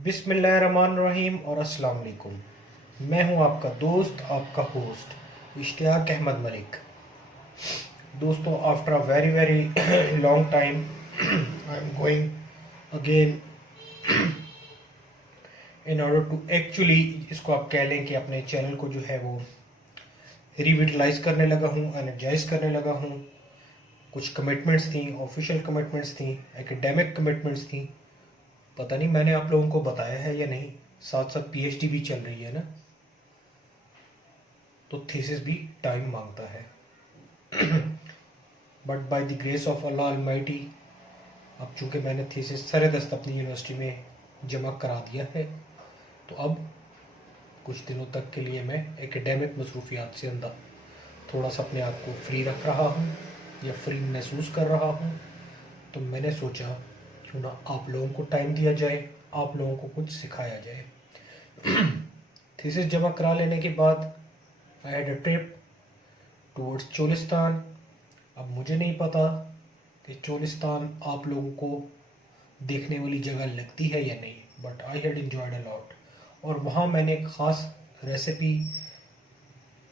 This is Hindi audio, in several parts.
बिस्मिल्लाहिर्रहमानिर्रहीम और अस्सलाम वालेकुम। मैं हूं आपका दोस्त, आपका होस्ट इश्तियाक अहमद मलिक। दोस्तों, after a very very long time I am going again in order to actually, इसको आप कह लें कि अपने चैनल को जो है वो रिविटलाइज करने लगा हूँ, एनर्जाइज करने लगा हूँ। कुछ कमिटमेंट्स थी, ऑफिशियल कमिटमेंट्स थी, एकेडमिक कमिटमेंट्स थी। पता नहीं मैंने आप लोगों को बताया है या नहीं। साथ साथ पीएचडी भी चल रही है ना, तो थीसिस भी टाइम मांगता है। But by the grace of Allah Almighty, अब चूंकि मैंने थीसिस सरदस्त अपनी यूनिवर्सिटी में जमा करा दिया है, तो अब कुछ दिनों तक के लिए मैं एकेडमिक मसरूफियात से अंदर थोड़ा सा अपने आप को फ्री रख रहा हूँ या फ्री महसूस कर रहा हूँ। तो मैंने सोचा क्यों ना आप लोगों को टाइम दिया जाए, आप लोगों को कुछ सिखाया जाए। थीसिस जमा करा लेने के बाद I had a trip towards Cholistan. अब मुझे नहीं पता कि चोलिस्तान आप लोगों को देखने वाली जगह लगती है या नहीं, but I had enjoyed a lot. और वहाँ मैंने एक ख़ास रेसिपी,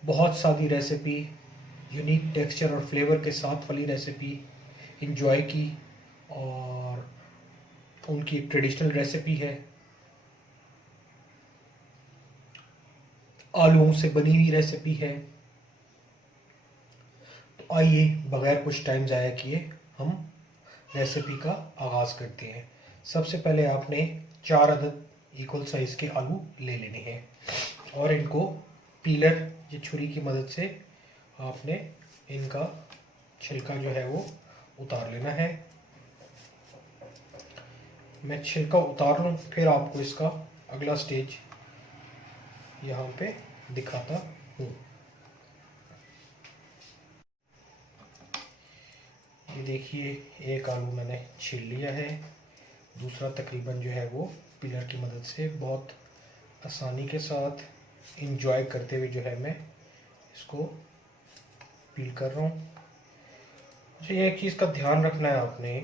बहुत सादी रेसिपी, यूनिक टेक्सचर और फ्लेवर के साथ वाली रेसिपी इंजॉय की। और उनकी एक ट्रेडिशनल रेसिपी है, आलूओं से बनी हुई रेसिपी है। तो आइए बगैर कुछ टाइम ज़ाया किए हम रेसिपी का आगाज़ करते हैं। सबसे पहले आपने 4 अदद इक्वल साइज़ के आलू ले लेने हैं और इनको पीलर या छुरी की मदद से आपने इनका छिलका जो है वो उतार लेना है। मैं छिलका उतार लूँ, फिर आपको इसका अगला स्टेज यहाँ पे दिखाता हूँ। ये देखिए, एक आलू मैंने छील लिया है, दूसरा तकरीबन जो है वो पिलर की मदद से बहुत आसानी के साथ इंजॉय करते हुए जो है मैं इसको पील कर रहा हूँ। अच्छा, ये एक चीज़ का ध्यान रखना है आपने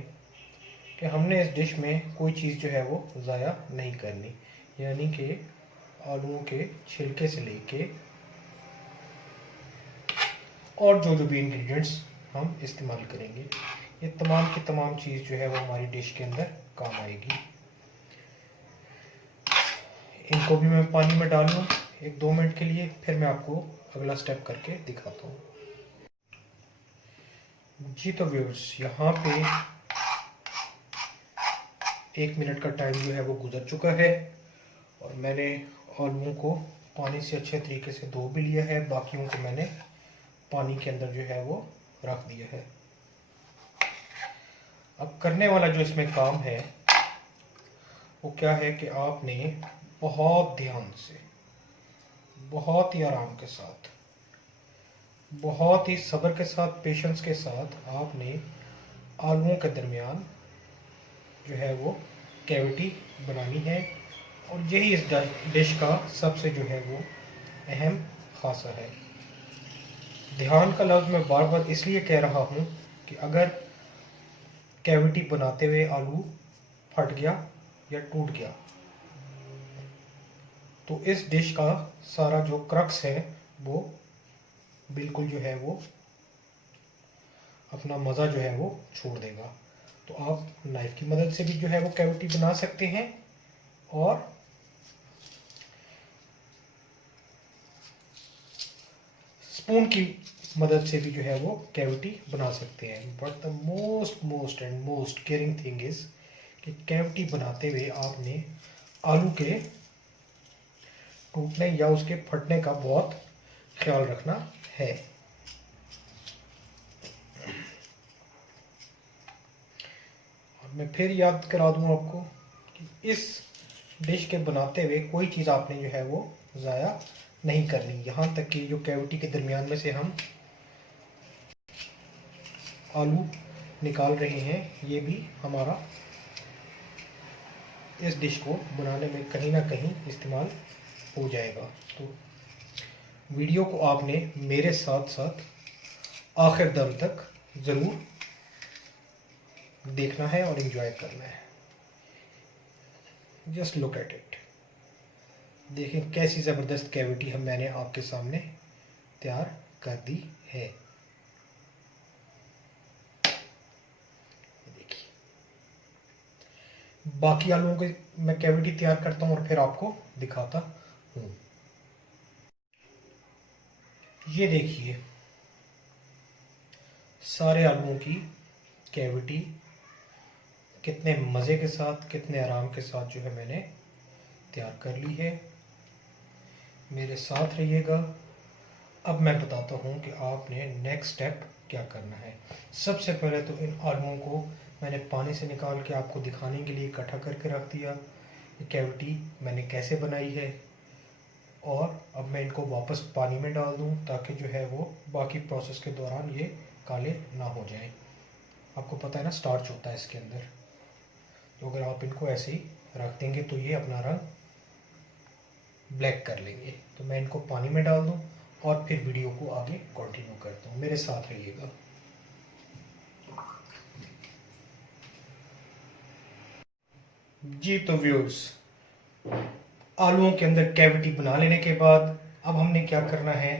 कि हमने इस डिश में कोई चीज़ जो है वो ज़ाया नहीं करनी, यानी कि आलूओं के छिलके से लेके और जो भी इंग्रेडिएंट्स हम इस्तेमाल करेंगे, ये तमाम की तमाम चीज़ जो है वो हमारी डिश के अंदर काम आएगी। इनको भी मैं पानी में डाल लूँ 1-2 मिनट के लिए, फिर मैं आपको अगला स्टेप करके दिखाता हूँ। जी तो व्यूअर्स, यहाँ पे 1 मिनट का टाइम जो है वो गुजर चुका है और मैंने आलूओं को पानी से अच्छे तरीके से धो भी लिया है। बाकियों को मैंने पानी के अंदर जो है वो रख दिया है। अब करने वाला जो इसमें काम है वो क्या है कि आपने बहुत ध्यान से, बहुत ही आराम के साथ, बहुत ही सब्र के साथ, पेशेंस के साथ आपने आलूओं के दरमियान जो है वो कैविटी बनानी है। और यही इस डिश का सबसे जो है वो अहम खासा है। ध्यान का लफ्ज़ मैं बार बार इसलिए कह रहा हूँ कि अगर कैविटी बनाते हुए आलू फट गया या टूट गया तो इस डिश का सारा जो क्रक्स है वो बिल्कुल जो है वो अपना मज़ा जो है वो छोड़ देगा। तो आप नाइफ की मदद से भी जो है वो कैविटी बना सकते हैं और स्पून की मदद से भी जो है वो कैविटी बना सकते हैं। But the most and most caring thing is कि कैविटी बनाते हुए आपने आलू के टूटने या उसके फटने का बहुत ख्याल रखना है। और मैं फिर याद करा दूं आपको कि इस डिश के बनाते हुए कोई चीज़ आपने जो है वो ज़ाया नहीं करनी। यहाँ तक कि जो कैविटी के दरमियान में से हम आलू निकाल रहे हैं, ये भी हमारा इस डिश को बनाने में कहीं ना कहीं इस्तेमाल हो जाएगा। तो वीडियो को आपने मेरे साथ साथ आखिर दम तक ज़रूर देखना है और एंजॉय करना है। Just look at it. देखें कैसी ज़बरदस्त कैविटी मैंने आपके सामने तैयार कर दी है। देखिए, बाकी आलूओं की मैं कैविटी तैयार करता हूँ और फिर आपको दिखाता हूँ। ये देखिए सारे आलूओं की कैविटी कितने मज़े के साथ, कितने आराम के साथ जो है मैंने तैयार कर ली है। मेरे साथ रहिएगा। अब मैं बताता हूँ कि आपने नेक्स्ट स्टेप क्या करना है। सबसे पहले तो इन आलूओं को मैंने पानी से निकाल के आपको दिखाने के लिए इकट्ठा करके रख दिया। ये कैविटी मैंने कैसे बनाई है, और अब मैं इनको वापस पानी में डाल दूँ ताकि जो है वो बाकी प्रोसेस के दौरान ये काले ना हो जाएं। आपको पता है ना, स्टार्च होता है इसके अंदर, तो अगर आप इनको ऐसे ही रख देंगे तो ये अपना रंग ब्लैक कर लेंगे। तो मैं इनको पानी में डाल दूँ और फिर वीडियो को आगे कंटिन्यू करता हूँ। मेरे साथ रहिएगा। जी तो व्यूअर्स, आलूओं के अंदर कैविटी बना लेने के बाद अब हमने क्या करना है,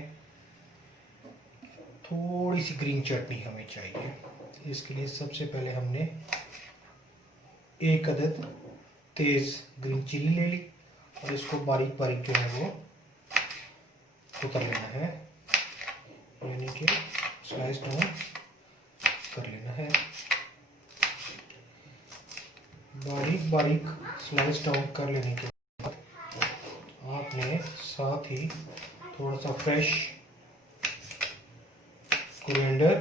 थोड़ी सी ग्रीन चटनी हमें चाहिए। इसके लिए सबसे पहले हमने एक अदद तेज ग्रीन चिली ले ली और इसको बारीक बारीक जो है वो उतर लेना है, यानी कि स्लाइस डाउन कर लेना है। बारीक बारीक स्लाइस डाउन कर लेने के बाद आपने साथ ही थोड़ा सा फ्रेश कोरिएंडर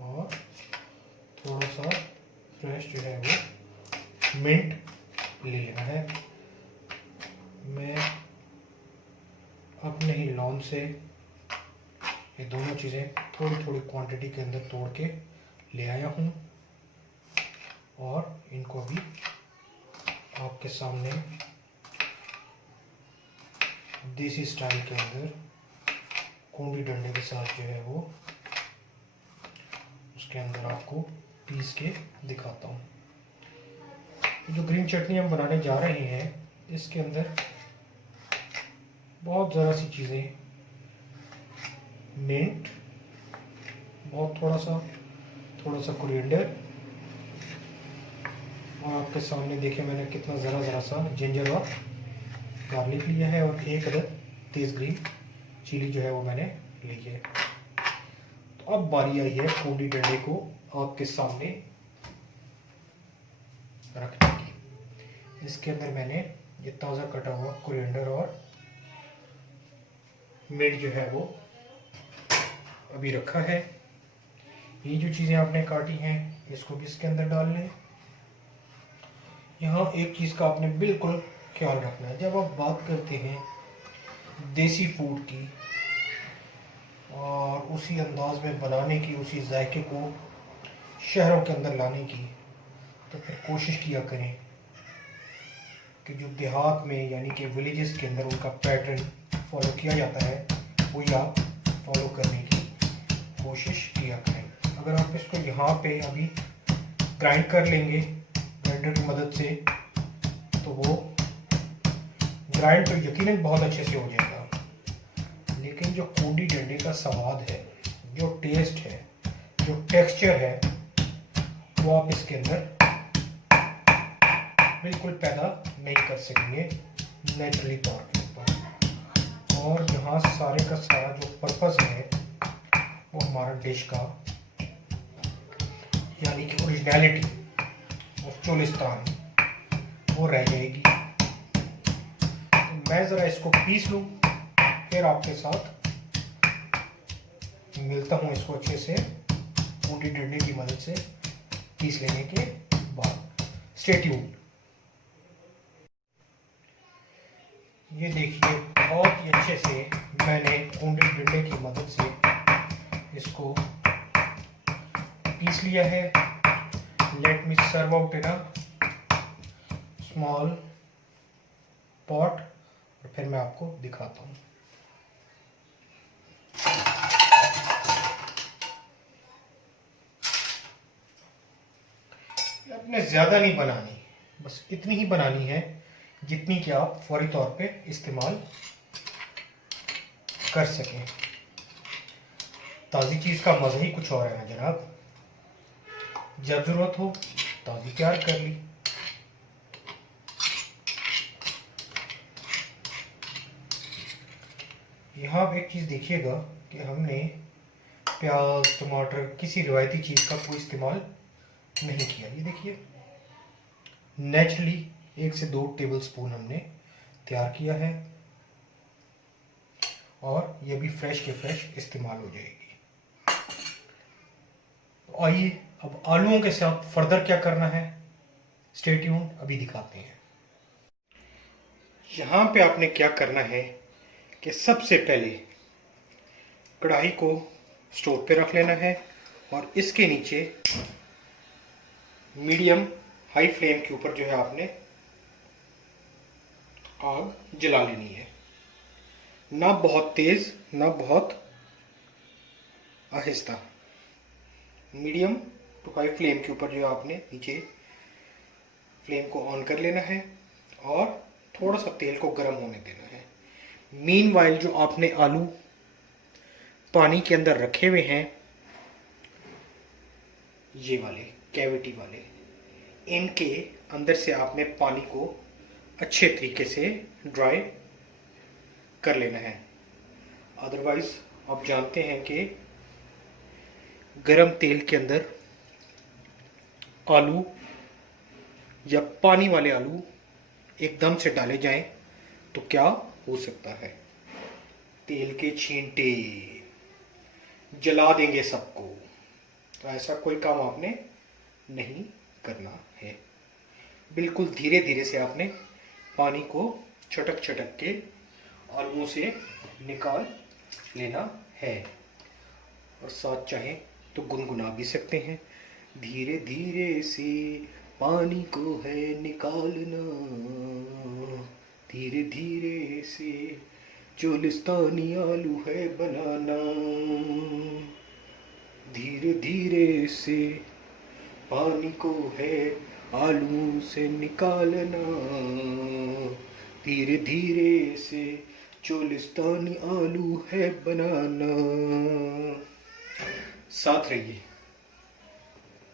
और थोड़ा सा फ्रेश जो है वो मिंट ले लेना है। मैं अपने ही लॉन से ये दोनों चीज़ें थोड़ी थोड़ी क्वांटिटी के अंदर तोड़ के ले आया हूँ और इनको भी आपके सामने देसी स्टाइल के अंदर कूंडी डंडे के साथ जो है वो उसके अंदर आपको पीस के दिखाता हूँ। जो ग्रीन चटनी हम बनाने जा रहे हैं इसके अंदर बहुत ज़रा सी चीज़ें, मिंट, बहुत थोड़ा सा कोरिएंडर, और आपके सामने देखिए मैंने कितना ज़रा सा जिंजर और गार्लिक लिया है और एक अदद तेज़ ग्रीन चिली जो है वो मैंने ली है। तो अब बारी आई है कूंडी डंडे को आपके सामने रखने की। इसके अंदर मैंने ये ताज़ा कटा हुआ कोरिएंडर और मिर्च जो है वो अभी रखा है। ये जो चीज़ें आपने काटी हैं इसको भी इसके अंदर डाल लें। यहाँ एक चीज़ का आपने बिल्कुल ख्याल रखना है, जब आप बात करते हैं देसी फूड की और उसी अंदाज में बनाने की, उसी जायके को शहरों के अंदर लाने की, तो फिर कोशिश किया करें कि जो देहात में यानी कि विलेजेस के अंदर उनका पैटर्न फॉलो किया जाता है वही आप फॉलो करने की कोशिश किया करें। अगर आप इसको यहाँ पे अभी ग्राइंड कर लेंगे ग्राइंडर की मदद से तो वो ग्राइंड तो यकीनन बहुत अच्छे से हो जाएगा, लेकिन जो कूंडी डंडे का स्वाद है, जो टेस्ट है, जो टेक्सचर है, वो आप इसके अंदर बिल्कुल पैदा नहीं कर सकेंगे नेचुरली तौर के ऊपर। और यहाँ सारे का सारा जो पर्पस है वो हमारा डिश का यानी कि ओरिजिनलिटी ऑफ चोलिस्तान वो रह जाएगी। तो मैं ज़रा इसको पीस लूँ, फिर आपके साथ मिलता हूँ इसको अच्छे से कूंडी डंडे की मदद से पीस लेने के बाद। Stay tuned. ये देखिए बहुत ही अच्छे से मैंने कूंडी डंडे की मदद से इसको पीस लिया है। Let me serve out in a small pot और फिर मैं आपको दिखाता हूँ। आपने ज़्यादा नहीं बनानी, बस इतनी ही बनानी है जितनी कि आप फौरी तौर पे इस्तेमाल कर सकें। ताज़ी चीज़ का मज़ा ही कुछ और है ना जनाब। जब ज़रूरत हो ताज़ी तैयार कर ली। यहाँ आप एक चीज़ देखिएगा कि हमने प्याज टमाटर किसी रिवायती चीज़ का कोई इस्तेमाल नहीं किया। ये देखिए नेचुरली 1 से 2 टेबल स्पून हमने तैयार किया है और ये भी फ्रेश के फ्रेश इस्तेमाल हो जाएगी। तो आइए अब आलूओं के साथ फर्दर क्या करना है, स्टे ट्यून, अभी दिखाते हैं। यहाँ पे आपने क्या करना है कि सबसे पहले कढ़ाई को स्टोव पे रख लेना है और इसके नीचे मीडियम हाई फ्लेम के ऊपर जो है आपने आग जला लेनी है। ना बहुत तेज ना बहुत आहिस्ता, मीडियम टू हाई फ्लेम के ऊपर जो है आपने नीचे फ्लेम को ऑन कर लेना है और थोड़ा सा तेल को गर्म होने देना है। मीनवाइल जो आपने आलू पानी के अंदर रखे हुए हैं, ये वाले कैविटी वाले, इनके अंदर से आपने पानी को अच्छे तरीके से ड्राई कर लेना है। अदरवाइज आप जानते हैं कि गरम तेल के अंदर आलू या पानी वाले आलू एकदम से डाले जाएं तो क्या हो सकता है, तेल के छींटे जला देंगे सबको। तो ऐसा कोई काम आपने नहीं करना है। बिल्कुल धीरे धीरे से आपने पानी को छटक छटक के आलूओं से निकाल लेना है और साथ चाहे तो गुनगुना भी सकते हैं। धीरे धीरे से पानी को है निकालना, धीरे धीरे से चोलिस्तानी आलू है बनाना, धीरे धीरे से पानी को है आलू से निकालना, धीरे धीरे से चोलिस्तानी आलू है बनाना। साथ रहिए,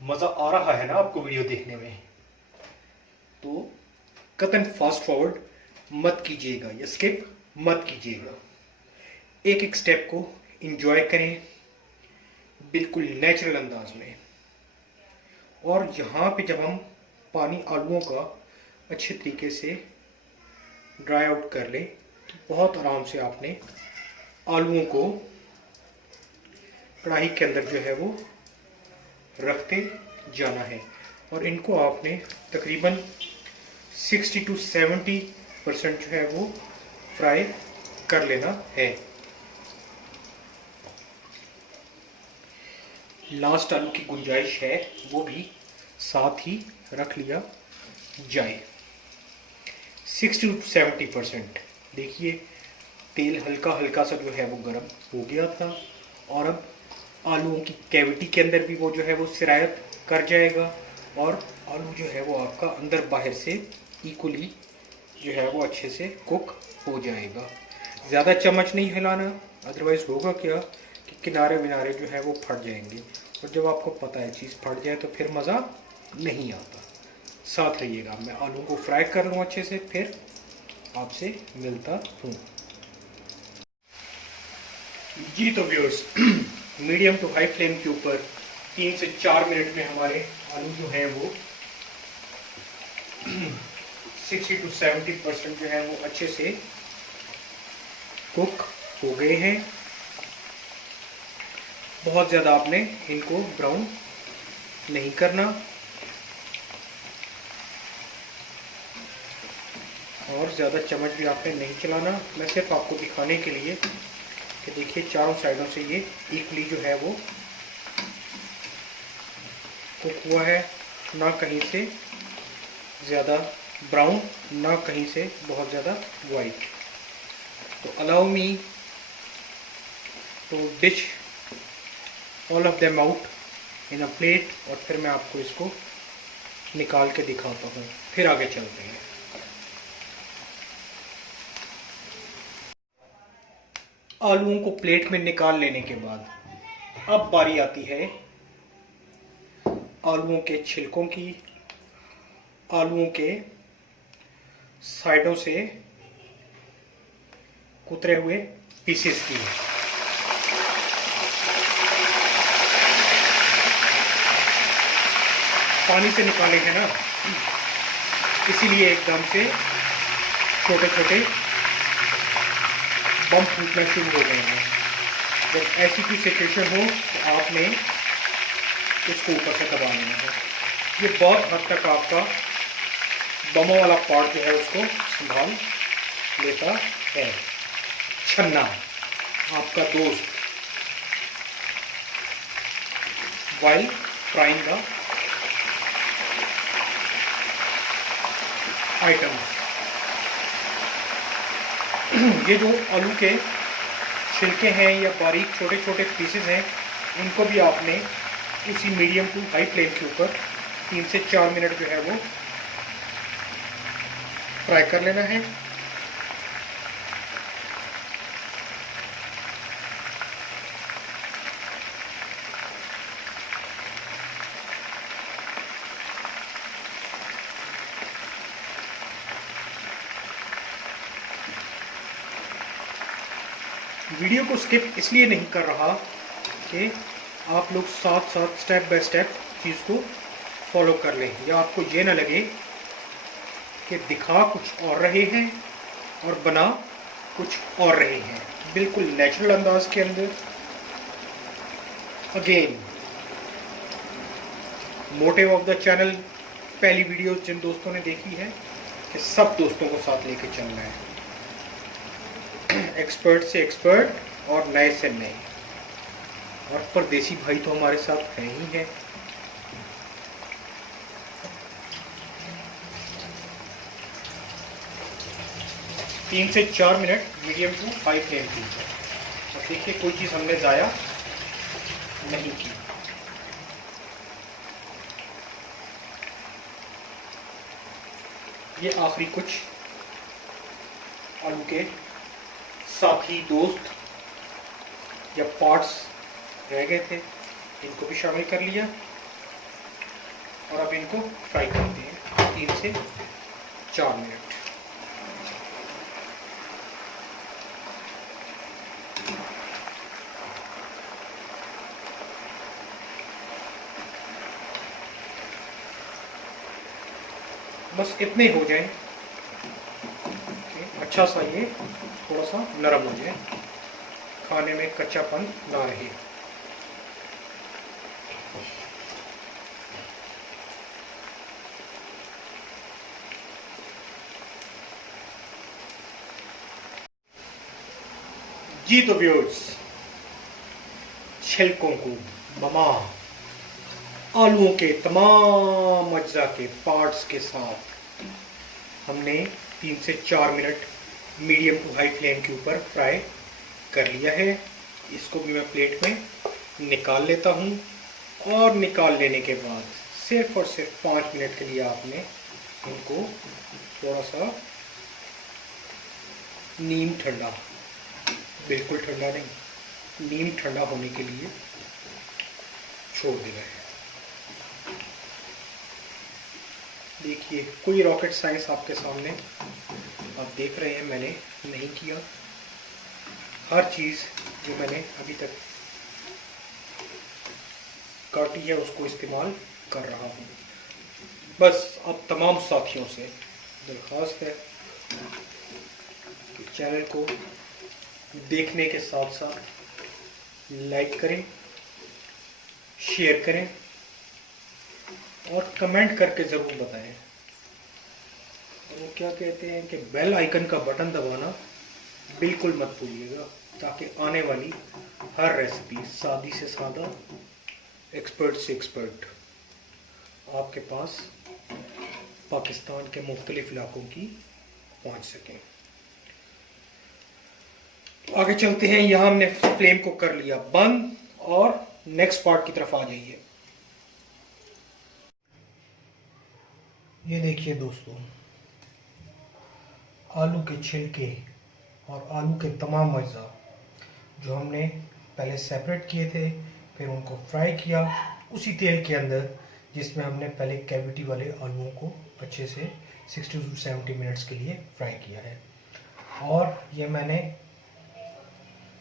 मज़ा आ रहा है ना आपको वीडियो देखने में? तो कतन फास्ट फॉरवर्ड मत कीजिएगा या स्किप मत कीजिएगा। एक एक स्टेप को एंजॉय करें बिल्कुल नेचुरल अंदाज में। और यहाँ पे जब हम पानी आलूओं का अच्छे तरीके से ड्राई आउट कर लें तो बहुत आराम से आपने आलूओं को कढ़ाई के अंदर जो है वो रखते जाना है और इनको आपने तकरीबन 60 to 70% जो है वो फ्राई कर लेना है। लास्ट आलू की गुंजाइश है वो भी साथ ही रख लिया जाए। 60 to 70%। देखिए तेल हल्का हल्का सा जो है वो गर्म हो गया था और अब आलूओं की कैविटी के अंदर भी वो जो है वो सिरायत कर जाएगा और आलू जो है वो आपका अंदर बाहर से इक्वली जो है वो अच्छे से कुक हो जाएगा। ज़्यादा चम्मच नहीं हिलाना, अदरवाइज़ होगा क्या कि किनारे विनारे जो है वो फट जाएंगे और जब आपको पता है चीज़ फट जाए तो फिर मज़ा नहीं आता। साथ रहिएगा, मैं आलू को फ्राई कर लूँ अच्छे से, फिर आपसे मिलता हूँ। जी तो viewers, medium to high flame के ऊपर 3 से 4 मिनट में हमारे आलू जो है वो 60 to 70% जो है वो अच्छे से कुक हो गए हैं। बहुत ज़्यादा आपने इनको ब्राउन नहीं करना और ज़्यादा चम्मच भी आपने नहीं चलाना। मैं सिर्फ आपको दिखाने के लिए कि देखिए चारों साइडों से ये इक्वली जो है वो कुक हुआ है, ना कहीं से ज़्यादा ब्राउन ना कहीं से बहुत ज़्यादा वाइट। तो allow me to dish all of them out in a plate और फिर मैं आपको इसको निकाल के दिखाता हूँ। फिर आगे चलते हैं। आलूओं को प्लेट में निकाल लेने के बाद अब बारी आती है आलूओं के छिलकों की, आलूओं के साइडों से कुतरे हुए पीसेस की। पानी से निकाले हैं ना, इसीलिए एकदम से छोटे छोटे बम फूटना शुरू हो गए हैं। जब ऐसी कोई सिचुएशन हो तो आपने इसको ऊपर से दबा लेना है। ये बहुत हद तक आपका बमों वाला पार्ट जो है उसको संभाल लेता है। छन्ना आपका दोस्त while frying the items। ये जो आलू के छिलके हैं या बारीक छोटे छोटे पीसेस हैं, इनको भी आपने उसी मीडियम टू हाई फ्लेम के ऊपर 3 से 4 मिनट जो है वो फ्राई कर लेना है। वीडियो को स्किप इसलिए नहीं कर रहा कि आप लोग साथ साथ स्टेप बाय स्टेप चीज़ को फॉलो कर लें, या आपको ये ना लगे कि दिखा कुछ और रहे हैं और बना कुछ और रहे हैं। बिल्कुल नेचुरल अंदाज के अंदर। Again motive of the channel, पहली वीडियो जिन दोस्तों ने देखी है कि सब दोस्तों को साथ लेके चलना है, एक्सपर्ट से एक्सपर्ट और नए से नए, और परदेसी भाई तो हमारे साथ हैं ही हैं। तीन से 4 minute medium to high flame की। और देखिए कोई चीज़ हमने ज़ाया नहीं की। ये आखिरी कुछ आलू के साथी दोस्त या पार्ट्स रह गए थे, इनको भी शामिल कर लिया और अब इनको फ्राई करते हैं 3 से 4 मिनट। बस इतने हो जाए कि अच्छा सा ये थोड़ा सा नरम हो जाए, खाने में कच्चापन ना रहे। जी तो व्यूअर्स, छिलकों को ममा आलूओं के तमाम अज्जा के पार्ट्स के साथ हमने 3 से 4 minute medium to high flame के ऊपर फ्राई कर लिया है। इसको भी मैं प्लेट में निकाल लेता हूँ, और निकाल लेने के बाद सिर्फ और सिर्फ 5 मिनट के लिए आपने इनको थोड़ा सा नीम ठंडा, बिल्कुल ठंडा नहीं, नीम ठंडा होने के लिए छोड़ देना है। देखिए कोई रॉकेट साइंस आपके सामने आप देख रहे हैं, मैंने नहीं किया। हर चीज़ जो मैंने अभी तक काटी है उसको इस्तेमाल कर रहा हूँ। बस अब तमाम साथियों से दरख्वास्त है कि चैनल को देखने के साथ साथ लाइक करें, शेयर करें और कमेंट करके ज़रूर बताएं। और वो क्या कहते हैं कि बेल आइकन का बटन दबाना बिल्कुल मत भूलिएगा, ताकि आने वाली हर रेसिपी सादी से सादा, एक्सपर्ट से एक्सपर्ट आपके पास पाकिस्तान के मुख्तलिफ इलाकों की पहुंच सकें। तो आगे चलते हैं। यहाँ हमने फ्लेम को कर लिया बंद, और नेक्स्ट पार्ट की तरफ आ जाइए। ये देखिए दोस्तों, आलू के छिलके और आलू के तमाम अज्जा जो हमने पहले सेपरेट किए थे, फिर उनको फ्राई किया उसी तेल के अंदर जिसमें हमने पहले कैविटी वाले आलूओं को अच्छे से 60 to 70 मिनट्स के लिए फ्राई किया है। और ये मैंने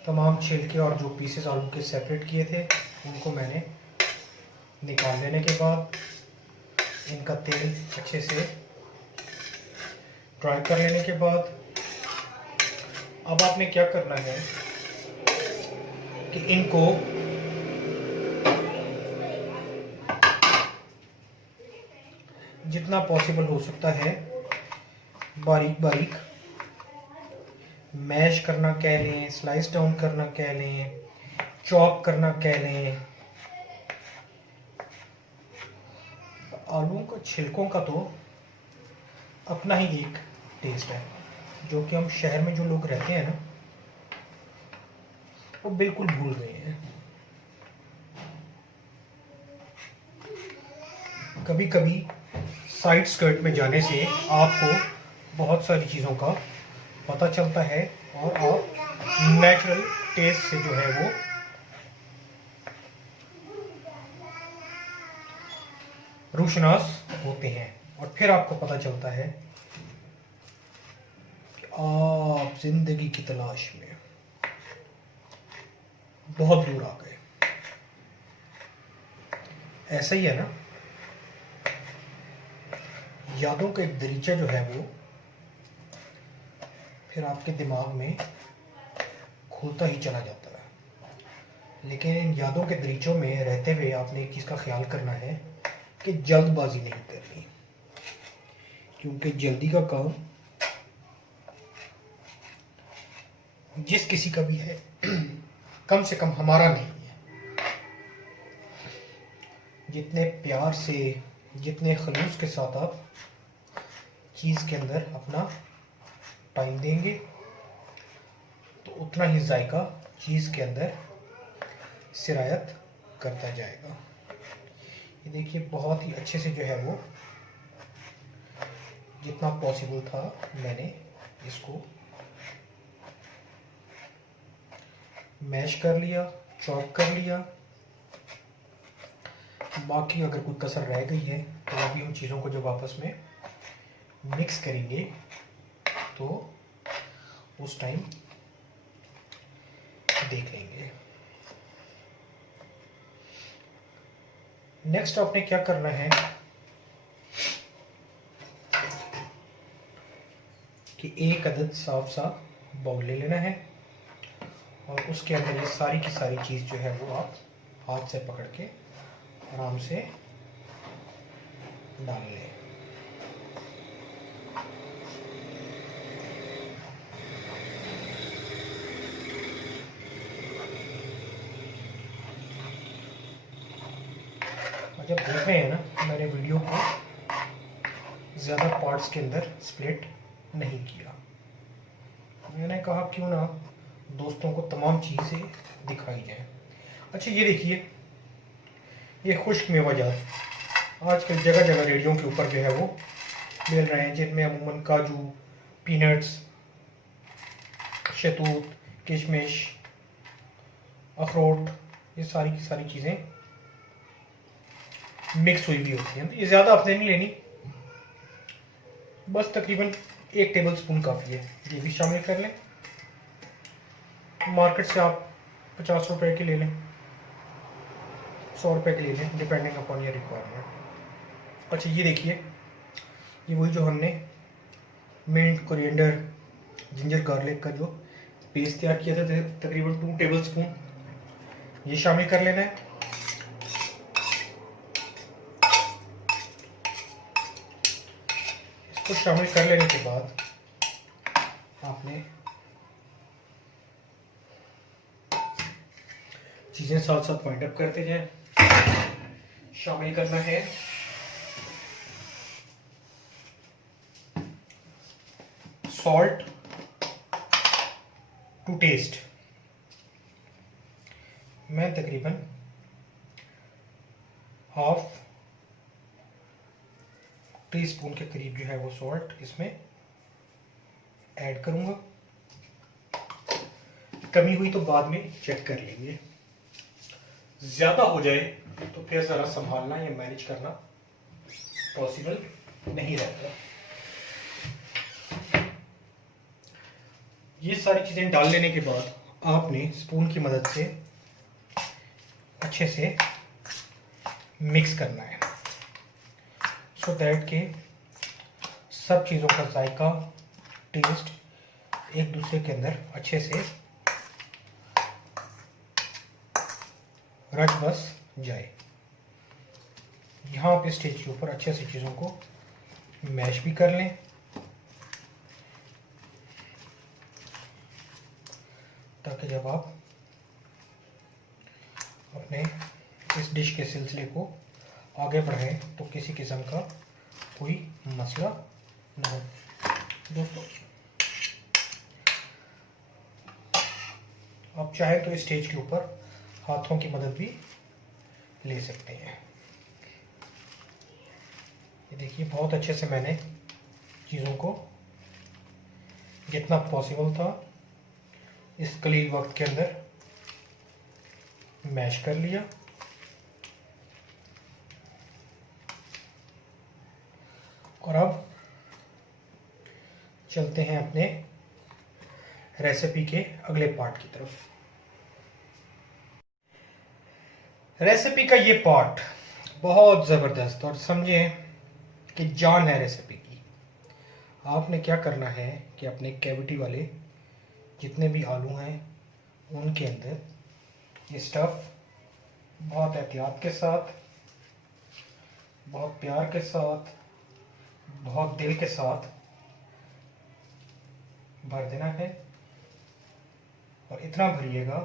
तमाम छिलके और जो पीसेस आलू के सेपरेट किए थे उनको मैंने निकाल लेने के बाद इनका तेल अच्छे से ड्राई कर लेने के बाद अब आपने क्या करना है कि इनको जितना पॉसिबल हो सकता है बारीक बारीक मैश करना कह लें, स्लाइस डाउन करना कह लें, चॉप करना कह लें। आलूओं का छिलकों का तो अपना ही एक टेस्ट है, जो कि हम शहर में जो लोग रहते हैं ना वो बिल्कुल भूल गए हैं। कभी कभी साइड स्कर्ट में जाने से आपको बहुत सारी चीज़ों का पता चलता है और आप नेचुरल टेस्ट से जो है वो रूशनास होते हैं और फिर आपको पता चलता है कि आप जिंदगी की तलाश में बहुत दूर आ गए। ऐसा ही है ना, यादों का एक दरीचा जो है वो फिर आपके दिमाग में खुलता ही चला जाता है। लेकिन इन यादों के दरीचों में रहते हुए आपने एक चीज़ का ख्याल करना है कि जल्दबाजी नहीं करनी, क्योंकि जल्दी का काम जिस किसी का भी है कम से कम हमारा नहीं है। जितने प्यार से, जितने खलूस के साथ आप चीज़ के अंदर अपना टाइम देंगे तो उतना ही जायका चीज़ के अंदर सिरायत करता जाएगा। ये देखिए बहुत ही अच्छे से जो है वो जितना पॉसिबल था मैंने इसको मैश कर लिया, चॉप कर लिया। बाकी अगर कोई कसर रह गई है तो अभी उन चीज़ों को जब आपस में मिक्स करेंगे तो उस टाइम देख लेंगे। नेक्स्ट आपने क्या करना है कि एक अदद साफ सा बाउल ले लेना है और उसके अंदर ये सारी की सारी चीज़ जो है वो आप हाथ से पकड़ के आराम से डाल लें। और जब देख रहे हैं ना, मैंने वीडियो को ज़्यादा पार्ट्स के अंदर स्प्लिट नहीं किया। मैंने कहा क्यों ना दोस्तों को तमाम चीज़ें दिखाई जाए। अच्छा ये देखिए, ये खुश्क मेवाजात आजकल जगह जगह रेडियो के ऊपर जो है वो मिल रहे हैं, जिनमें अमूमन काजू, पीनट्स, शहतूत, किशमिश, अखरोट, ये सारी की सारी चीज़ें मिक्स हुई हुई होती हैं। तो ये ज़्यादा आपने नहीं लेनी, बस तकरीबन 1 टेबल स्पून काफ़ी है। ये भी शामिल कर लें। मार्केट से आप 50 रुपए के ले लें, 100 रुपए के ले लें, डिपेंडिंग अपॉन योर रिक्वायरमेंट। अच्छा ये देखिए, ये वही जो हमने मिंट, कोरिएंडर, जिंजर गार्लिक का जो पेस्ट तैयार किया था तकरीबन 2 टेबल स्पून, ये शामिल कर लेना है। इसको शामिल कर लेने के बाद आपने चीज़ें साथ साथ पॉइंट अप करते जाएं। शामिल करना है सॉल्ट टू टेस्ट। मैं तकरीबन ½ टीस्पून के करीब जो है वो सॉल्ट इसमें ऐड करूँगा। कमी हुई तो बाद में चेक कर लेंगे। ज़्यादा हो जाए तो फिर ज़रा संभालना या मैनेज करना पॉसिबल नहीं रहता। ये सारी चीज़ें डाल लेने के बाद आपने स्पून की मदद से अच्छे से मिक्स करना है, सो दैट के सब चीज़ों का जायका, टेस्ट एक दूसरे के अंदर अच्छे से रच बस जाए। यहाँ पे स्टेज के ऊपर अच्छे से चीज़ों को मैश भी कर लें, ताकि जब आप अपने इस डिश के सिलसिले को आगे बढ़ाएं तो किसी किस्म का कोई मसला न हो। दोस्तों, आप चाहें तो इस स्टेज के ऊपर हाथों की मदद भी ले सकते हैं। ये देखिए, बहुत अच्छे से मैंने चीज़ों को जितना पॉसिबल था इस कलील वक्त के अंदर मैश कर लिया। और अब चलते हैं अपने रेसिपी के अगले पार्ट की तरफ। रेसिपी का ये पार्ट बहुत ज़बरदस्त और समझें कि जान है रेसिपी की। आपने क्या करना है कि अपने कैविटी वाले जितने भी आलू हैं उनके अंदर ये स्टफ़ बहुत एहतियात के साथ, बहुत प्यार के साथ, बहुत दिल के साथ भर देना है। और इतना भरिएगा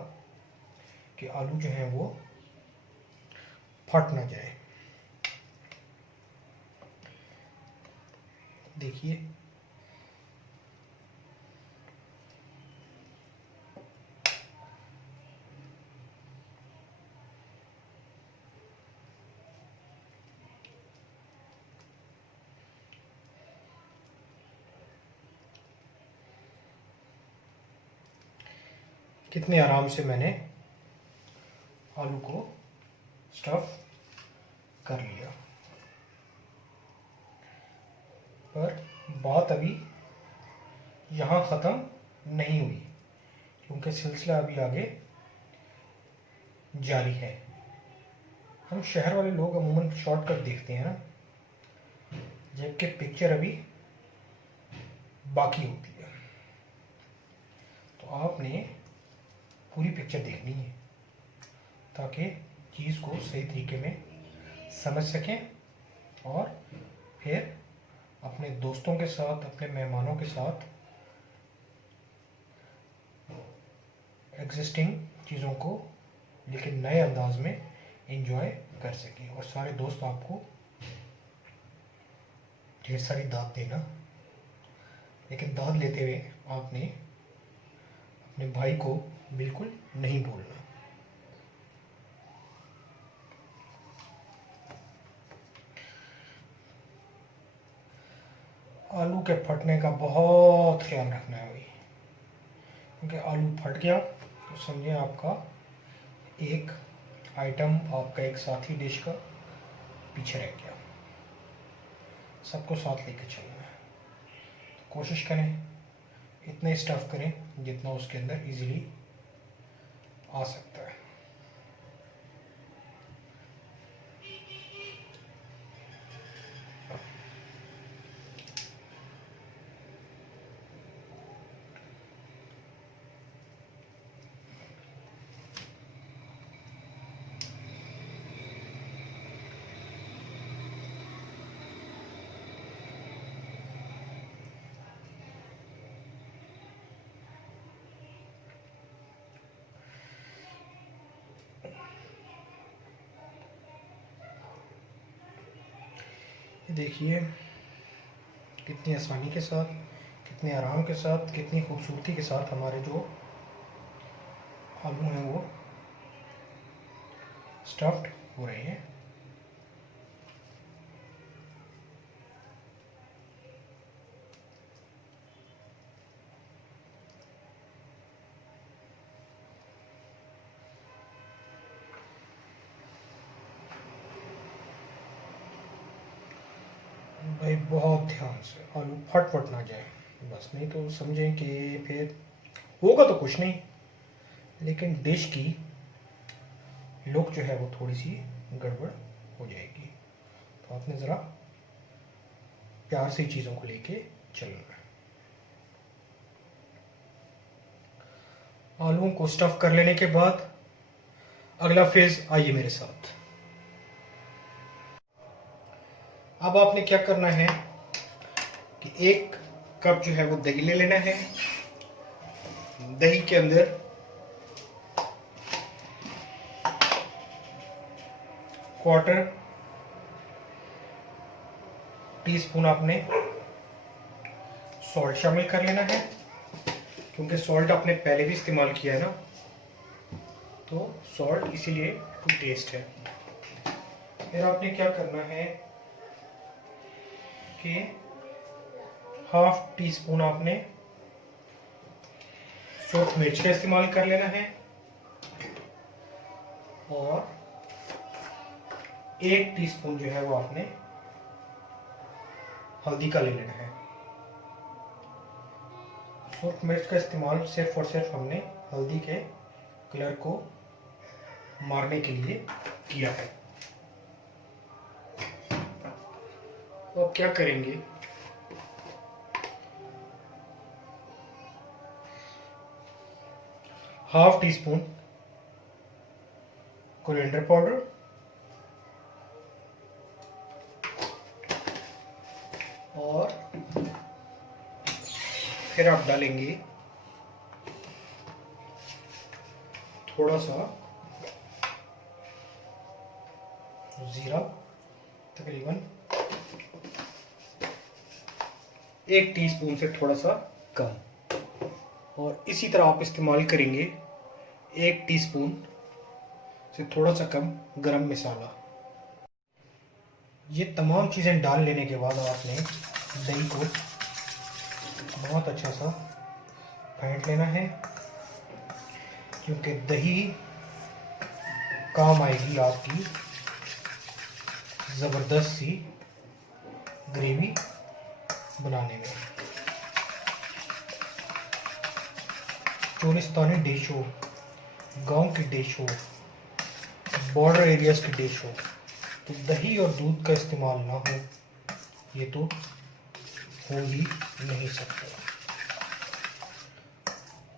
कि आलू जो है वो फट ना जाए। देखिए, कितने आराम से मैंने आलू को स्टफ कर लिया। पर बात अभी यहाँ ख़त्म नहीं हुई, क्योंकि सिलसिला अभी आगे जारी है। हम शहर वाले लोग अमूमन शॉर्टकट देखते हैं ना, जबकि पिक्चर अभी बाकी होती है। तो आपने पूरी पिक्चर देखनी है ताकि चीज़ को सही तरीके में समझ सकें और फिर अपने दोस्तों के साथ, अपने मेहमानों के साथ एग्जिस्टिंग चीज़ों को लेकिन नए अंदाज में एंजॉय कर सकें। और सारे दोस्त आपको ढेर सारी दाद देना, लेकिन दाद लेते हुए आपने अपने भाई को बिल्कुल नहीं भूलना। आलू के फटने का बहुत ख्याल रखना है भाई, क्योंकि आलू फट गया तो समझे आपका एक आइटम, आपका एक साथी डिश का पीछे रह गया। सबको साथ लेकर चलना है। तो कोशिश करें इतना स्टफ़ करें जितना उसके अंदर इजीली आ सकता है। देखिए कितनी आसानी के साथ, कितने आराम के साथ, कितनी खूबसूरती के साथ हमारे जो आलू हैं वो स्टफ्ड हो रहे हैं। बहुत ध्यान से, आलू फट फट ना जाए बस, नहीं तो समझें कि फिर होगा तो कुछ नहीं, लेकिन डिश की लुक जो है वो थोड़ी सी गड़बड़ हो जाएगी। तो आपने ज़रा प्यार से चीज़ों को लेके चलना है। आलूओं को स्टफ़ कर लेने के बाद अगला फेज़ आइए मेरे साथ। अब आपने क्या करना है कि 1 कप जो है वो दही ले लेना है। दही के अंदर क्वार्टर टीस्पून आपने सॉल्ट शामिल कर लेना है, क्योंकि सॉल्ट आपने पहले भी इस्तेमाल किया है ना, तो सॉल्ट इसीलिए टू टेस्ट है। फिर आपने क्या करना है कि हाफ टी स्पून आपने सूरख मिर्च का इस्तेमाल कर लेना है और 1 टीस्पून जो है वो आपने हल्दी का ले लेना है। सूरख मिर्च का इस्तेमाल सिर्फ और सिर्फ हमने हल्दी के कलर को मारने के लिए किया है। तो अब क्या करेंगे, half tea spoon coriander powder और फिर आप डालेंगे थोड़ा सा जीरा, तकरीबन 1 टीस्पून से थोड़ा सा कम, और इसी तरह आप इस्तेमाल करेंगे 1 टीस्पून से थोड़ा सा कम गरम मसाला। ये तमाम चीज़ें डाल लेने के बाद आपने दही को बहुत अच्छा सा फेंट लेना है, क्योंकि दही काम आएगी आपकी ज़बरदस्त सी ग्रेवी बनाने में। चोलिस्तानी डिश हो, गांव की डिश हो, बॉर्डर एरियाज की डिश हो, तो दही और दूध का इस्तेमाल ना हो ये तो हो ही नहीं सकता,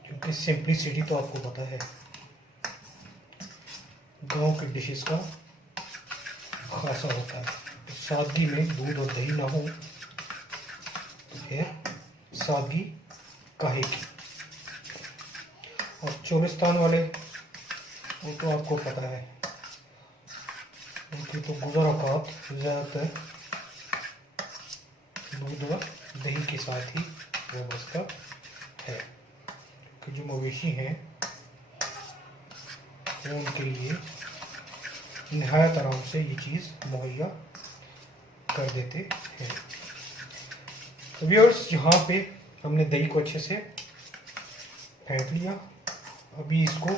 क्योंकि सिंपलिसिटी तो आपको पता है गांव की डिशेस का खासा होता है। तो सादगी में दूध और दही ना हो तो फिर सादगी काहे की। और चोलिस्तान वाले वो तो आपको पता है, उनकी तो गुज़र औकात ज़्यादातर दूध और दही के साथ ही व्यवस्था है, कि जो मवेशी हैं वो उनके लिए निहायत आराम से ये चीज़ मुहैया कर देते हैं। तो व्यूअर्स, यहाँ पे हमने दही को अच्छे से फेंट लिया। अभी इसको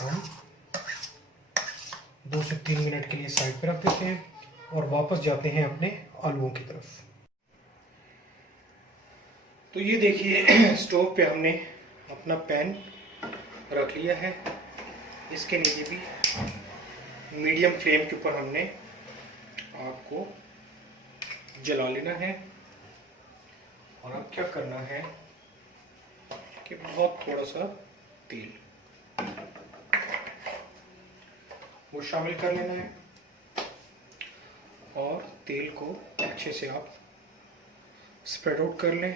हम 2 से 3 मिनट के लिए साइड पे रख देते हैं और वापस जाते हैं अपने आलूओं की तरफ। तो ये देखिए स्टोव पे हमने अपना पैन रख लिया है, इसके नीचे भी मीडियम फ्लेम के ऊपर हमने आग को जला लेना है। और अब क्या करना है कि बहुत थोड़ा सा तेल वो शामिल कर लेना है और तेल को अच्छे से आप स्प्रेड आउट कर लें,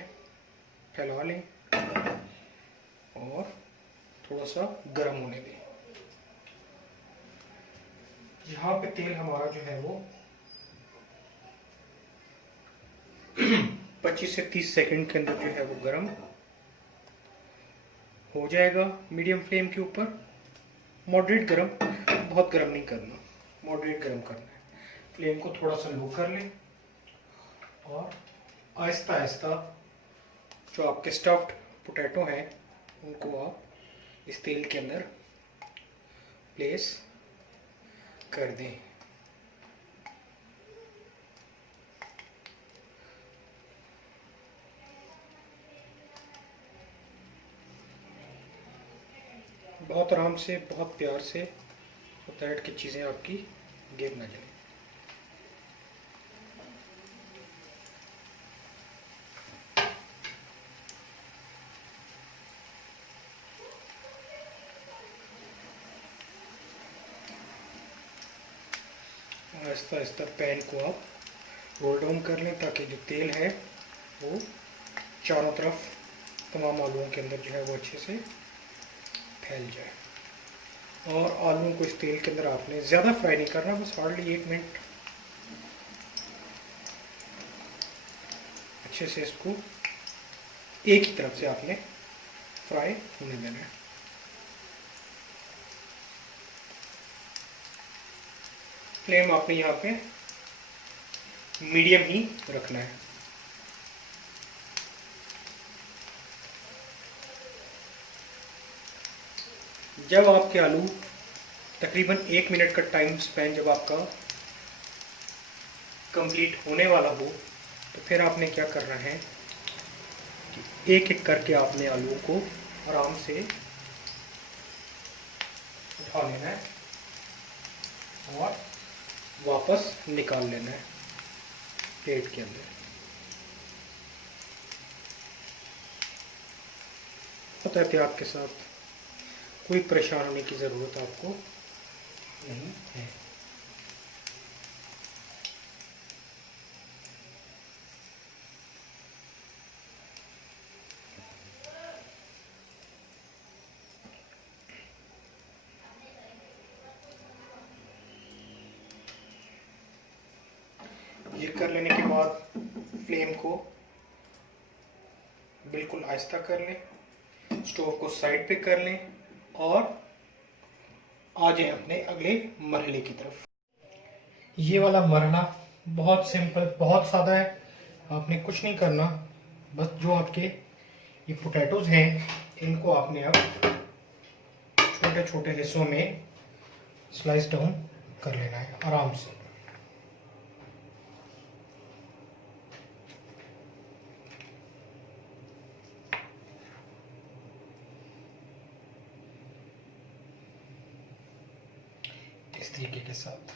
फैला लें और थोड़ा सा गर्म होने दें। यहाँ पे तेल हमारा जो है वो 25 से 30 सेकंड के अंदर जो है वो गर्म हो जाएगा मीडियम फ्लेम के ऊपर। मॉडरेट गर्म, बहुत गर्म नहीं करना, मॉडरेट गर्म करना है। फ्लेम को थोड़ा सा लो कर लें और आहिस्ता आहिस्ता जो आपके स्टफ्ड पोटैटो हैं उनको आप इस तेल के अंदर प्लेस कर दें। बहुत आराम से, बहुत प्यार से, ताकि कि चीज़ें आपकी गिर ना जाए। आहिस्ता आहिस्ता पैन को आप रोल डाउन कर लें ताकि जो तेल है वो चारों तरफ तमाम आलूओं के अंदर जो है वो अच्छे से फैल जाए। और आलूओं को इस तेल के अंदर आपने ज़्यादा फ्राई नहीं करना, बस हार्डली 1 मिनट अच्छे से इसको एक ही तरफ से आपने फ्राई होने देना है। फ्लेम आपने यहाँ पे मीडियम ही रखना है। जब आपके आलू तकरीबन 1 मिनट का टाइम स्पेन जब आपका कंप्लीट होने वाला हो, तो फिर आपने क्या करना है कि एक एक करके आपने आलूओं को आराम से उठा लेना है और वापस निकाल लेना है प्लेट के अंदर। बहुत एहतियात के साथ, कोई परेशान होने की ज़रूरत आपको नहीं है। ये कर लेने के बाद फ्लेम को बिल्कुल आहिस्ता कर लें, स्टोव को साइड पे कर लें और आ जाए अपने अगले मरहले की तरफ। ये वाला मरहला बहुत सिंपल, बहुत सादा है। आपने कुछ नहीं करना, बस जो आपके ये पोटैटोज हैं इनको आपने अब छोटे छोटे हिस्सों में स्लाइस डाउन कर लेना है आराम से। इस तरीके के साथ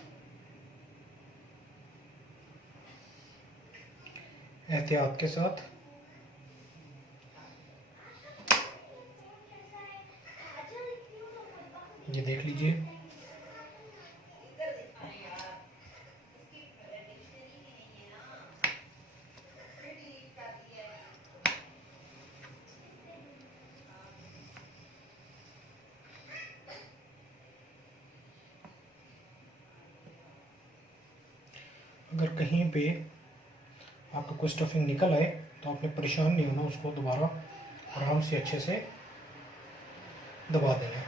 एहतियात के साथ ये देख लीजिए। अगर कहीं पे आपका कोई स्टफिंग निकल आए तो आपने परेशान नहीं होना, उसको दोबारा आराम से अच्छे से दबा देना है।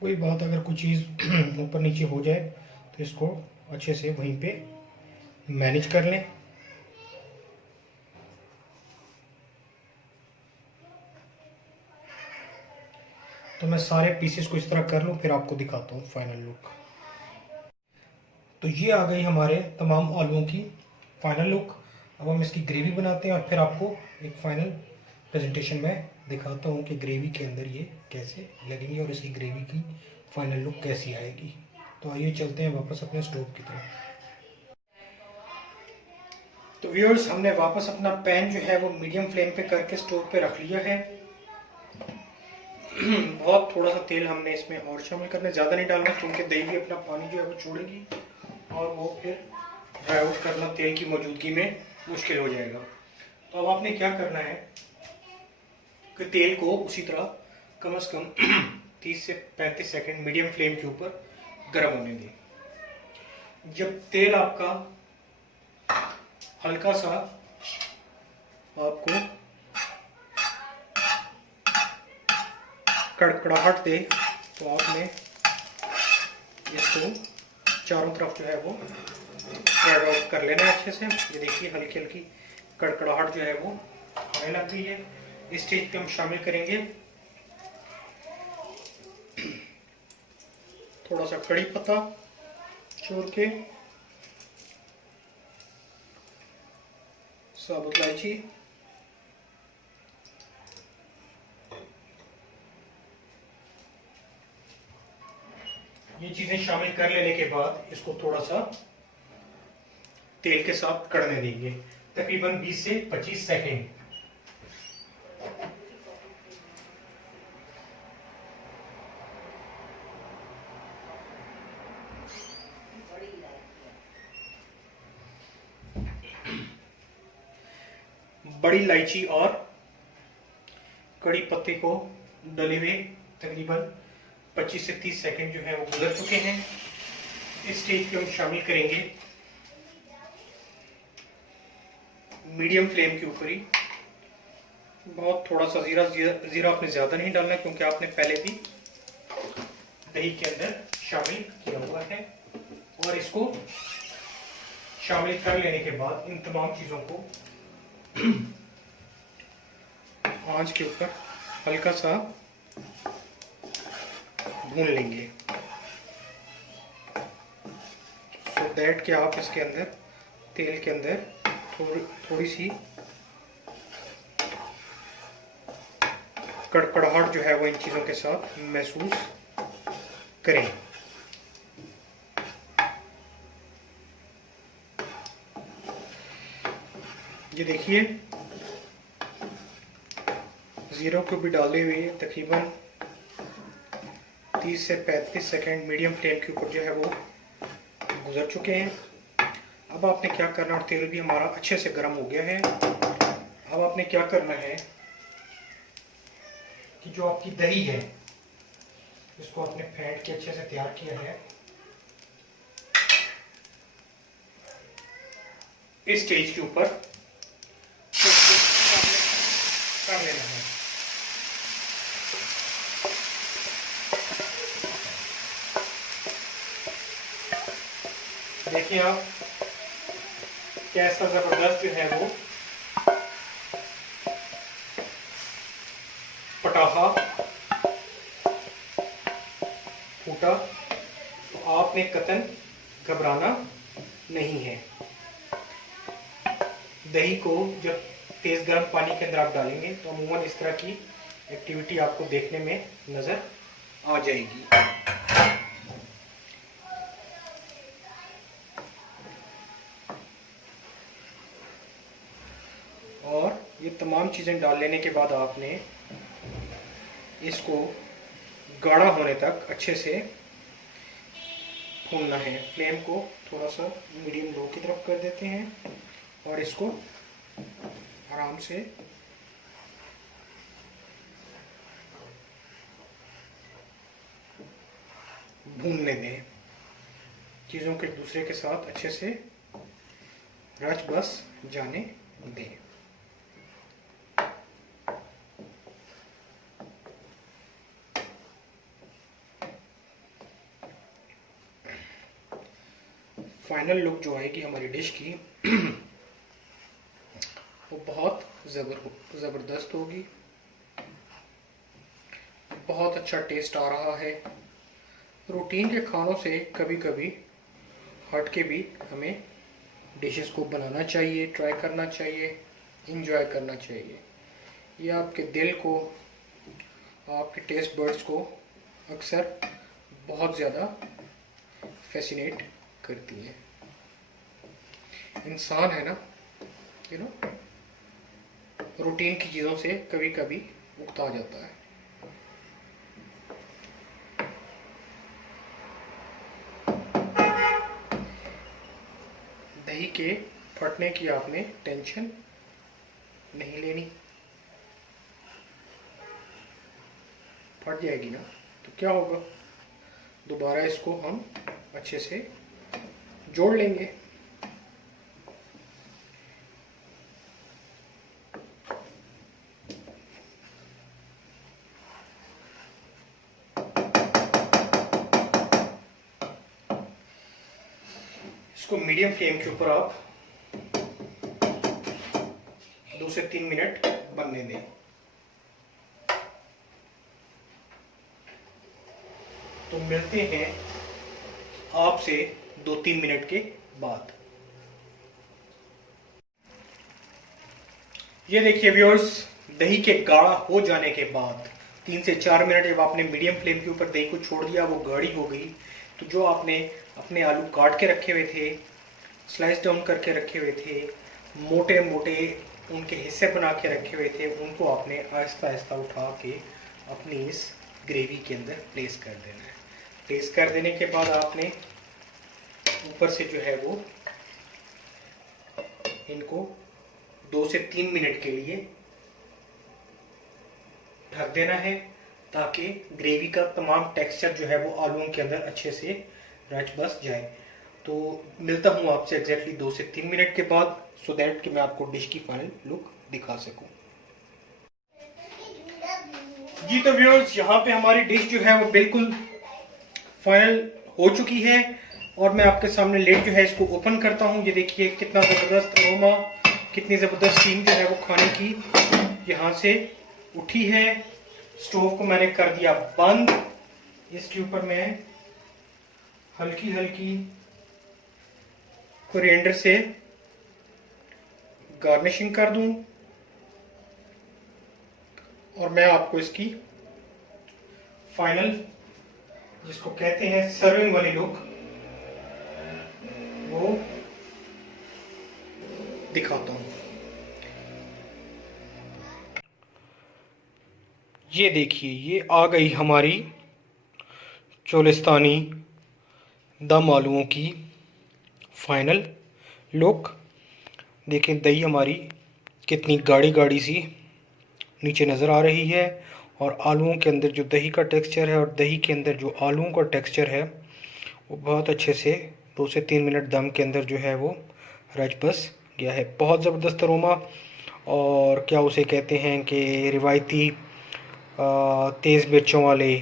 कोई बात, अगर कोई चीज़ ऊपर नीचे हो जाए तो इसको अच्छे से वहीं पे मैनेज कर लें। तो मैं सारे पीसेस को इस तरह कर लूँ, फिर आपको दिखाता हूँ फाइनल लुक। तो ये आ गई हमारे तमाम आलूओं की फाइनल लुक। अब हम इसकी ग्रेवी बनाते हैं और फिर आपको एक फाइनल प्रेजेंटेशन में दिखाता हूँ कि ग्रेवी के अंदर ये कैसे लगेंगे और इसकी ग्रेवी की फाइनल लुक कैसी आएगी। तो आइए चलते हैं वापस अपने स्टोव की तरफ। तो व्यूअर्स, हमने वापस अपना पैन जो है वो मीडियम फ्लेम पे करके स्टोव पे रख लिया है। बहुत थोड़ा सा तेल हमने इसमें और शामिल करना, ज़्यादा नहीं डालना क्योंकि दही भी अपना पानी जो है वो छोड़ेगी और वो फिर ड्राई आउट करना तेल की मौजूदगी में मुश्किल हो जाएगा। तो अब आपने क्या करना है कि तेल को उसी तरह कम से कम 30 से 35 सेकंड मीडियम फ्लेम के ऊपर गर्म होने दें। जब तेल आपका हल्का सा आपको कड़कड़ाहट दे तो आपने इसको चारों तरफ जो है वो स्प्रेड आउट कर लेना है अच्छे से। ये देखिए हल्की हल्की कड़कड़ाहट जो है वो आने लग गई है। इस स्टेज पे हम शामिल करेंगे थोड़ा सा कड़ी पत्ता छोड़ के, साबुत इलायची, ये चीजें शामिल कर लेने के बाद इसको थोड़ा सा तेल के साथ कड़ने देंगे, तकरीबन 20 से 25 सेकंड। बड़ी इलायची और कड़ी पत्ते को डले हुए तकरीबन 25 से 30 सेकंड जो है वो गुजर चुके हैं। इस स्टेज पे हम शामिल करेंगे मीडियम फ्लेम के ऊपर ही, बहुत थोड़ा सा जीरा आपने ज्यादा नहीं डालना क्योंकि आपने पहले भी दही के अंदर शामिल किया हुआ है। और इसको शामिल कर लेने के बाद इन तमाम चीजों को आंच के ऊपर हल्का सा भून लेंगे, तो दैट कि आप इसके अंदर तेल के अंदर थोड़ी सी कड़कड़ाहट जो है वो इन चीज़ों के साथ महसूस करें। ये देखिए ज़ीरो को भी डाले हुए तकरीबन 30 से 35 सेकंड मीडियम फ्लेम के ऊपर जो है वो गुजर चुके हैं। अब आपने क्या करना, और तेल भी हमारा अच्छे से गर्म हो गया है। अब आपने क्या करना है कि जो आपकी दही है इसको आपने फेंट के अच्छे से तैयार किया है, इस स्टेज के ऊपर कर लेना है। देखिए आप कैसा जबरदस्त जो है वो पटाखा फूटा, तो आपने कतन घबराना नहीं है। दही को जब तेज गर्म पानी के अंदर आप डालेंगे तो अमूमन इस तरह की एक्टिविटी आपको देखने में नजर आ जाएगी। और ये तमाम चीज़ें डाल लेने के बाद आपने इसको गाढ़ा होने तक अच्छे से भूनना है। फ्लेम को थोड़ा सा मीडियम लो की तरफ कर देते हैं और इसको आराम से भूनने दें। चीज़ों के एक दूसरे के साथ अच्छे से रच बस जाने दें। फाइनल लुक जो आएगी हमारी डिश की वो बहुत ज़बरदस्त होगी, बहुत अच्छा टेस्ट आ रहा है। रूटीन के खानों से कभी कभी हट के भी हमें डिशेस को बनाना चाहिए, ट्राई करना चाहिए, इंजॉय करना चाहिए। ये आपके दिल को, आपके टेस्ट बर्ड्स को अक्सर बहुत ज़्यादा फैसिनेट करती है। इंसान है ना, रूटीन की चीज़ों से कभी कभी उकता जाता है। दही के फटने की आपने टेंशन नहीं लेनी, फट जाएगी ना तो क्या होगा, दोबारा इसको हम अच्छे से जोड़ लेंगे। इसको मीडियम फ्लेम के ऊपर आप 2 से 3 मिनट बनने दें। तो मिलते हैं आपसे 2-3 मिनट के बाद। ये देखिए व्यूअर्स, दही के गाढ़ा हो जाने के बाद 3 से 4 मिनट जब आपने मीडियम फ्लेम के ऊपर दही को छोड़ दिया, वो गाढ़ी हो गई। तो जो आपने अपने आलू काट के रखे हुए थे, स्लाइस डाउन करके रखे हुए थे, मोटे मोटे उनके हिस्से बना के रखे हुए थे, उनको आपने आहिस्ता आहिस्ता उठा के अपनी इस ग्रेवी के अंदर प्लेस कर देना है। प्लेस कर देने के बाद आपने ऊपर से जो है वो इनको 2 से 3 मिनट के लिए ढक देना है, ताकि ग्रेवी का तमाम टेक्सचर जो है वो आलूओं के अंदर अच्छे से रच बस जाए। तो मिलता हूँ आपसे एग्जैक्टली 2 से 3 मिनट के बाद, सो दैट कि मैं आपको डिश की फाइनल लुक दिखा सकूं। जी तो व्यूअर्स, यहाँ पे हमारी डिश जो है वो बिल्कुल फाइनल हो चुकी है और मैं आपके सामने लेट जो है इसको ओपन करता हूँ। ये देखिए कितना ज़बरदस्त अरोमा, कितनी ज़बरदस्त स्टीम जो है वो खाने की यहाँ से उठी है। स्टोव को मैंने कर दिया बंद। इसके ऊपर मैं हल्की हल्की कोरिएंडर से गार्निशिंग कर दूं और मैं आपको इसकी फाइनल, जिसको कहते हैं सर्विंग वाली लुक, वो दिखाता हूं। ये देखिए, ये आ गई हमारी चोलिस्तानी दम आलूओं की फाइनल लुक। देखें दही हमारी कितनी गाढ़ी गाढ़ी सी नीचे नज़र आ रही है और आलूओं के अंदर जो दही का टेक्सचर है और दही के अंदर जो आलूओं का टेक्सचर है वो बहुत अच्छे से 2 से 3 मिनट दम के अंदर जो है वो रच बस गया है। बहुत ज़बरदस्त अरोमा, और क्या उसे कहते हैं कि रिवायती तेज़ मिर्चों वाले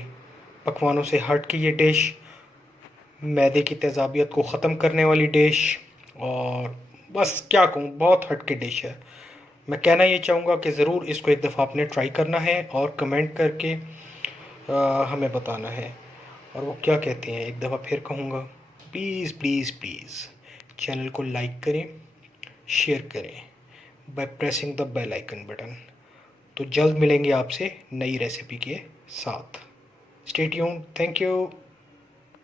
पकवानों से हट के ये डिश, मैदे की तेज़ाबियत को ख़त्म करने वाली डिश, और बस क्या कहूँ, बहुत हट के डिश है। मैं कहना ये चाहूँगा कि ज़रूर इसको एक दफ़ा आपने ट्राई करना है और कमेंट करके हमें बताना है। और वो क्या कहते हैं, एक दफ़ा फिर कहूँगा, प्लीज़ प्लीज़ प्लीज़ चैनल को लाइक करें, शेयर करें by pressing the bell icon button. तो जल्द मिलेंगे आपसे नई रेसिपी के साथ। Stay tuned, thank you.